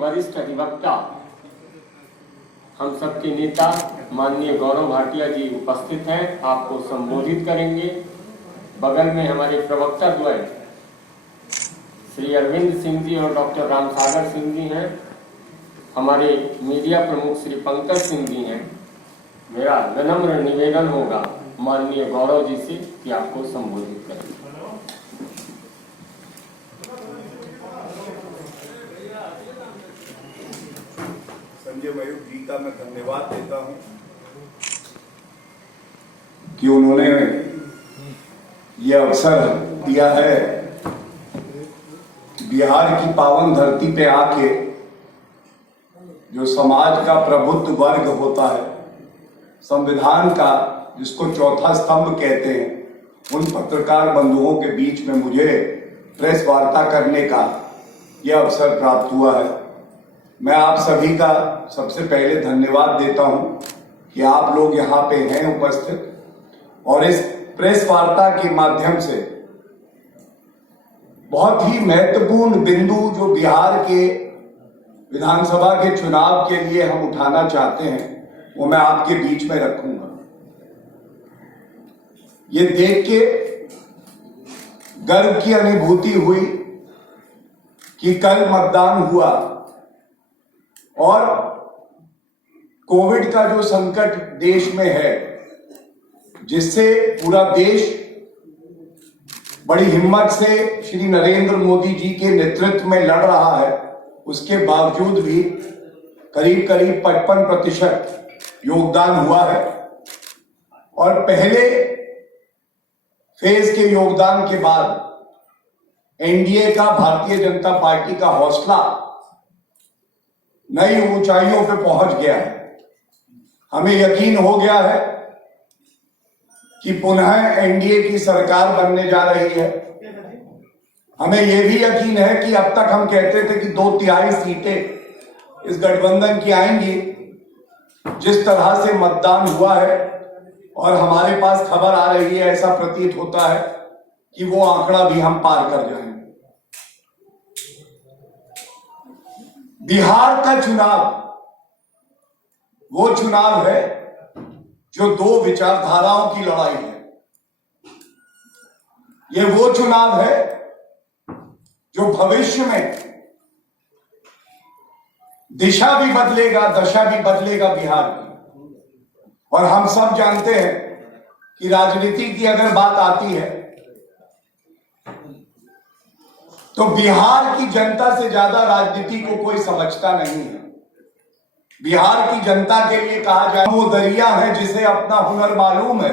वरिष्ठ अधिवक्ता, हम सबके नेता माननीय गौरव भाटिया जी उपस्थित हैं, आपको संबोधित करेंगे। बगल में हमारे प्रवक्ता द्वय श्री अरविंद सिंह जी और डॉक्टर रामसागर सिंह जी हैं। हमारे मीडिया प्रमुख श्री पंकज सिंह जी हैं। मेरा विनम्र निवेदन होगा माननीय गौरव जी से कि आपको संबोधित करें। संजय मयूर जी का मैं धन्यवाद देता हूं कि उन्होंने ये अवसर दिया है बिहार की पावन धरती पे आके जो समाज का प्रबुद्ध वर्ग होता है, संविधान का जिसको चौथा स्तंभ कहते हैं, उन पत्रकार बंधुओं के बीच में मुझे प्रेस वार्ता करने का यह अवसर प्राप्त हुआ है। मैं आप सभी का सबसे पहले धन्यवाद देता हूं कि आप लोग यहाँ पे हैं उपस्थित और इस प्रेस वार्ता के माध्यम से बहुत ही महत्वपूर्ण बिंदु जो बिहार के विधानसभा के चुनाव के लिए हम उठाना चाहते हैं वो मैं आपके बीच में रखूंगा। ये देख के गर्व की अनुभूति हुई कि कल मतदान हुआ और कोविड का जो संकट देश में है, जिससे पूरा देश बड़ी हिम्मत से श्री नरेंद्र मोदी जी के नेतृत्व में लड़ रहा है, उसके बावजूद भी करीब करीब 55% योगदान हुआ है। और पहले फेज के योगदान के बाद एनडीए का, भारतीय जनता पार्टी का हौसला नई ऊंचाइयों पे पहुंच गया है। हमें यकीन हो गया है कि पुनः एनडीए की सरकार बनने जा रही है। हमें यह भी यकीन है कि अब तक हम कहते थे कि 2/3 सीटें इस गठबंधन की आएंगी। जिस तरह से मतदान हुआ है और हमारे पास खबर आ रही है, ऐसा प्रतीत होता है कि वो आंकड़ा भी हम पार कर जाएंगे। बिहार का चुनाव वो चुनाव है जो दो विचारधाराओं की लड़ाई है। ये वो चुनाव है जो भविष्य में दिशा भी बदलेगा, दशा भी बदलेगा बिहार की। और हम सब जानते हैं कि राजनीति की अगर बात आती है तो बिहार की जनता से ज्यादा राजनीति को कोई समझता नहीं है। बिहार की जनता के लिए कहा जाए, हम वो दरिया है जिसे अपना हुनर मालूम है,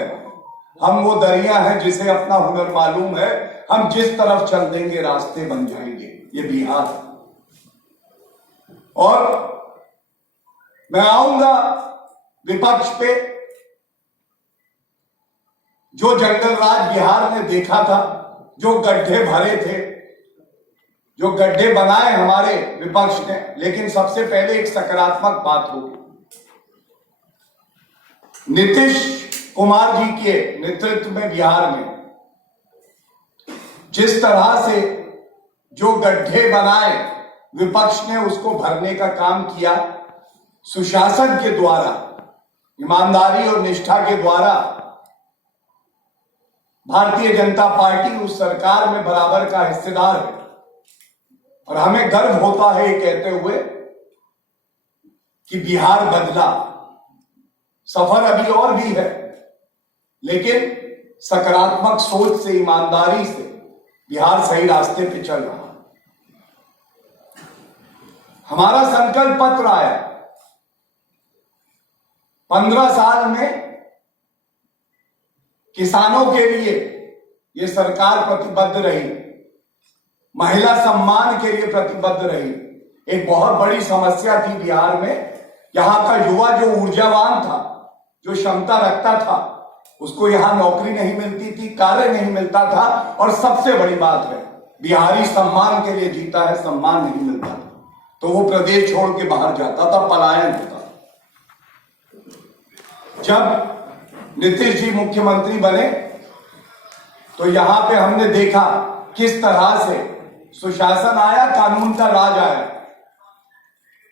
हम वो दरिया है जिसे अपना हुनर मालूम है, हम जिस तरफ चल देंगे रास्ते बन जाएंगे। ये बिहार है। और मैं आऊंगा विपक्ष पे। जो जंगल राज बिहार ने देखा था, जो गड्ढे भरे थे, जो गड्ढे बनाए हमारे विपक्ष ने, लेकिन सबसे पहले एक सकारात्मक बात होगी। नीतीश कुमार जी के नेतृत्व में बिहार में जिस तरह से जो गड्ढे बनाए विपक्ष ने उसको भरने का काम किया, सुशासन के द्वारा, ईमानदारी और निष्ठा के द्वारा भारतीय जनता पार्टी उस सरकार में बराबर का हिस्सेदार है। और हमें गर्व होता है ये कहते हुए कि बिहार बदला। सफर अभी और भी है, लेकिन सकारात्मक सोच से, ईमानदारी से बिहार सही रास्ते पे चल रहा है। हमारा संकल्प पत्र आया, 15 साल में किसानों के लिए ये सरकार प्रतिबद्ध रही, महिला सम्मान के लिए प्रतिबद्ध रही। एक बहुत बड़ी समस्या थी बिहार में, यहां का युवा जो ऊर्जावान था, जो क्षमता रखता था, उसको यहां नौकरी नहीं मिलती थी, कार्य नहीं मिलता था। और सबसे बड़ी बात है, बिहारी सम्मान के लिए जीता है, सम्मान नहीं मिलता था तो वो प्रदेश छोड़ के बाहर जाता था, पलायन होता था। जब नीतीश जी मुख्यमंत्री बने तो यहां पे हमने देखा किस तरह से सुशासन आया, कानून का राज आया।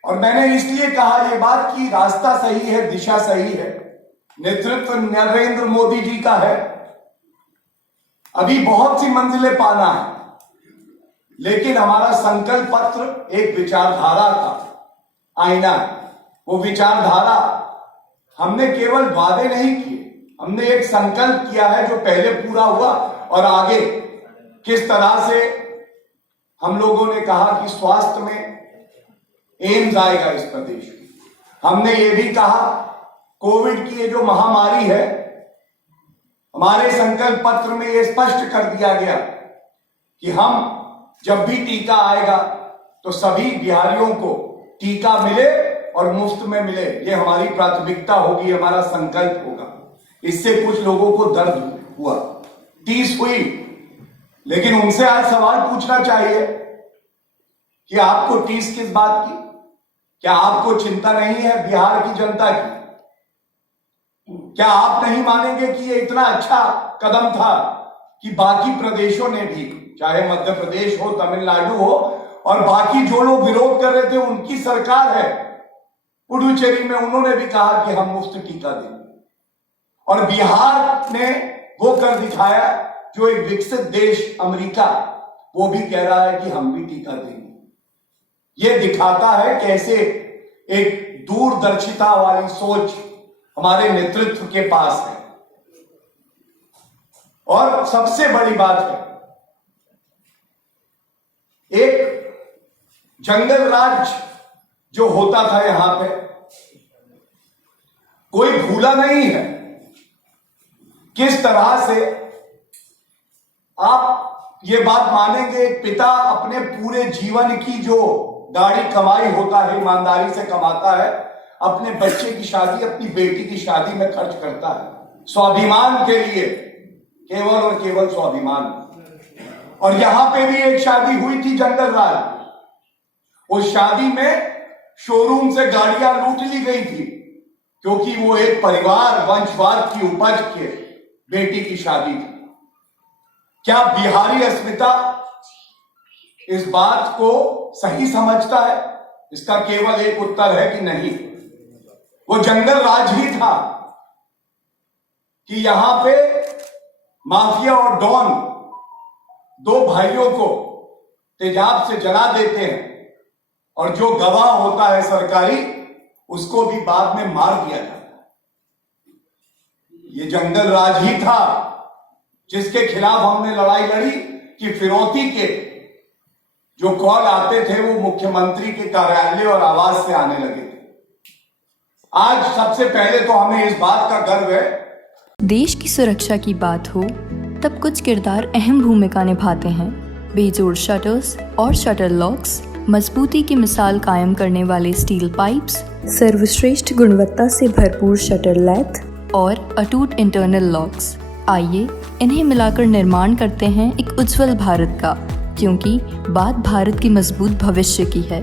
और मैंने इसलिए कहा ये बात कि रास्ता सही है, दिशा सही है, नेतृत्व नरेंद्र मोदी जी का है। अभी बहुत सी मंजिलें पाना है, लेकिन हमारा संकल्प पत्र एक विचारधारा का आईना है। वो विचारधारा हमने केवल वादे नहीं किए, हमने एक संकल्प किया है जो पहले पूरा हुआ, और आगे किस तरह से हम लोगों ने कहा कि स्वास्थ्य में एम्स आएगा इस प्रदेश में। हमने ये भी कहा कोविड की ये जो महामारी है, हमारे संकल्प पत्र में ये स्पष्ट कर दिया गया कि हम जब भी टीका आएगा तो सभी बिहारियों को टीका मिले और मुफ्त में मिले। ये हमारी प्राथमिकता होगी, हमारा संकल्प होगा। इससे कुछ लोगों को दर्द हुआ, टीस हुई, लेकिन उनसे आज सवाल पूछना चाहिए कि आपको टीस किस बात की? क्या आपको चिंता नहीं है बिहार की जनता की? क्या आप नहीं मानेंगे कि ये इतना अच्छा कदम था कि बाकी प्रदेशों ने भी, चाहे मध्य प्रदेश हो, तमिलनाडु हो, और बाकी जो लोग विरोध कर रहे थे उनकी सरकार है पुडुचेरी में, उन्होंने भी कहा कि हम मुफ्त टीका देंगे। और बिहार ने वो कर दिखाया जो एक विकसित देश अमेरिका, वो भी कह रहा है कि हम भी टीका देंगे। ये दिखाता है कैसे एक दूरदर्शिता वाली सोच हमारे नेतृत्व के पास है। और सबसे बड़ी बात है, एक जंगल राज जो होता था यहां पे, कोई भूला नहीं है किस तरह से आप ये बात मानेंगे, एक पिता अपने पूरे जीवन की जो दाढ़ी कमाई होता है, ईमानदारी से कमाता है, अपने बच्चे की शादी, अपनी बेटी की शादी में खर्च करता है, स्वाभिमान के लिए, केवल और केवल स्वाभिमान। और यहां पे भी एक शादी हुई थी जंगल राज। उस शादी में शोरूम से गाड़ियां लूट ली गई थी, क्योंकि वो एक परिवार वंशवाद की उपज के बेटी की शादी थी। क्या बिहारी अस्मिता इस बात को सही समझता है? इसका केवल एक उत्तर है कि नहीं। वो जंगल राज ही था कि यहां पे माफिया और डॉन दो भाइयों को तेजाब से जला देते हैं, और जो गवाह होता है सरकारी, उसको भी बाद में मार दिया जाता है। ये जंगल राज ही था जिसके खिलाफ हमने लड़ाई लड़ी कि फिरौती के जो कॉल आते थे वो मुख्यमंत्री के कार्यालय और आवास से आने लगे थे। आज सबसे पहले तो हमें इस बात का गर्व है। देश की सुरक्षा की बात हो तब कुछ किरदार अहम भूमिका निभाते हैं। बेजोड़ शटर्स और शटर लॉक्स, मजबूती की मिसाल कायम करने वाले स्टील पाइप्स, सर्वश्रेष्ठ गुणवत्ता से भरपूर शटर लैथ और अटूट इंटरनल लॉक्स। आइए इन्हें मिलाकर निर्माण करते हैं एक उज्जवल भारत का, क्योंकि बात भारत की मजबूत भविष्य की है।